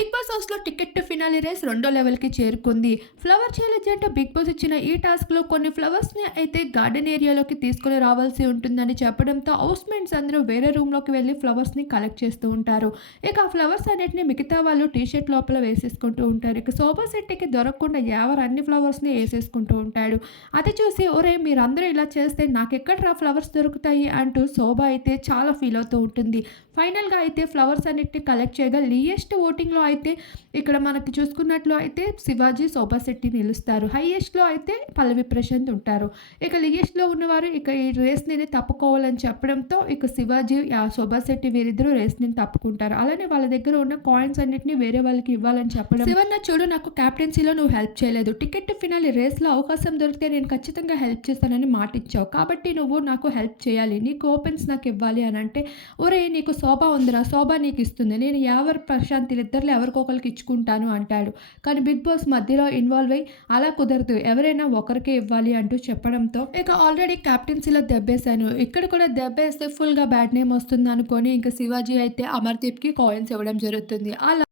Big Boss హౌస్లో ticket to finale race రెండో లెవెల్కి చేరుకుంది. ఫ్లవర్ ఛాలెంజ్ అంటే బిగ్ బాస్ ఇచ్చిన ఈ టాస్క్లో కొన్ని ఫ్లవర్స్ని అయితే గార్డెన్ ఏరియాలోకి తీసుకుని రావాల్సి ఉంటుందని చెప్పడంతో హౌస్ మేట్స్ అందరూ వేరే రూమ్లోకి వెళ్ళి ఫ్లవర్స్ని కలెక్ట్ చేస్తూ ఉంటారు. ఇక ఆ ఫ్లవర్స్ అన్నిటిని మిగతా వాళ్ళు టీ షర్ట్ లోపల వేసేసుకుంటూ ఉంటారు. ఇక సోఫా శెట్టికి దొరకకుండా ఎవరు అన్ని ఫ్లవర్స్ని వేసేసుకుంటూ ఉంటాడు. అది చూసి ఒరే మీరందరూ ఇలా చేస్తే నాకెక్కడ ఫ్లవర్స్ దొరుకుతాయి? అంటూ శోభ అయితే చాలా ఫీల్ అవుతూ ఉంటుంది. ఫైనల్గా అయితే ఫ్లవర్స్ అన్నిటిని కలెక్ట్ చేయగా లీయెస్ట్ ఓటింగ్లో అయితే ఇక్కడ మనకి చూసుకున్నట్లు అయితే శివాజీ శోభాశెట్టి నిలుస్తారు. హైయెస్ట్లో అయితే పల్లవి ప్రశాంత్ ఉంటారు. ఇక లియెస్ట్లో ఉన్నవారు ఇక ఈ రేస్ని తప్పుకోవాలని చెప్పడంతో ఇక శివాజీ శోభాశెట్టి వీరిద్దరూ శెట్టి నేను రేస్ని తప్పుకుంటారు. అలానే వాళ్ళ దగ్గర ఉన్న కాయిన్స్ అన్నిటిని వేరే వాళ్ళకి ఇవ్వాలని చెప్పడం. శివన్న చూడు నాకు క్యాప్టెన్సీలో నువ్వు హెల్ప్ చేయలేదు. టికెట్ ఫినాలి రేస్లో అవకాశం దొరికితే నేను ఖచ్చితంగా హెల్ప్ చేస్తానని మాట ఇచ్చావు. కాబట్టి నువ్వు నాకు హెల్ప్ చేయాలి. నీకు ఓపెన్స్ నాకు ఇవ్వాలి అని అంటే ఒరే నీకు శోభ ఉందిరా. శోభ నీకు ఇస్తుంది. నేను ఎవరు ప్రశాంత్ ఇద్దరిలో ఎవరికొకరికి ఇచ్చుకుంటాను అంటాడు. కానీ బిగ్ బాస్ మధ్యలో ఇన్వాల్వ్ అయ్యి అలా కుదరదు. ఎవరైనా ఒకరికే ఇవ్వాలి అంటూ చెప్పడంతో ఇక ఆల్రెడీ క్యాప్టెన్సీలో దెబ్బేశాను. ఇక్కడ కూడా దెబ్బేస్తే ఫుల్గా బ్యాడ్ నేమ్ వస్తుంది అనుకొని ఇంకా శివాజీ అయితే అమర్దీప్కి కాయిన్స్ ఇవ్వడం జరుగుతుంది. అలా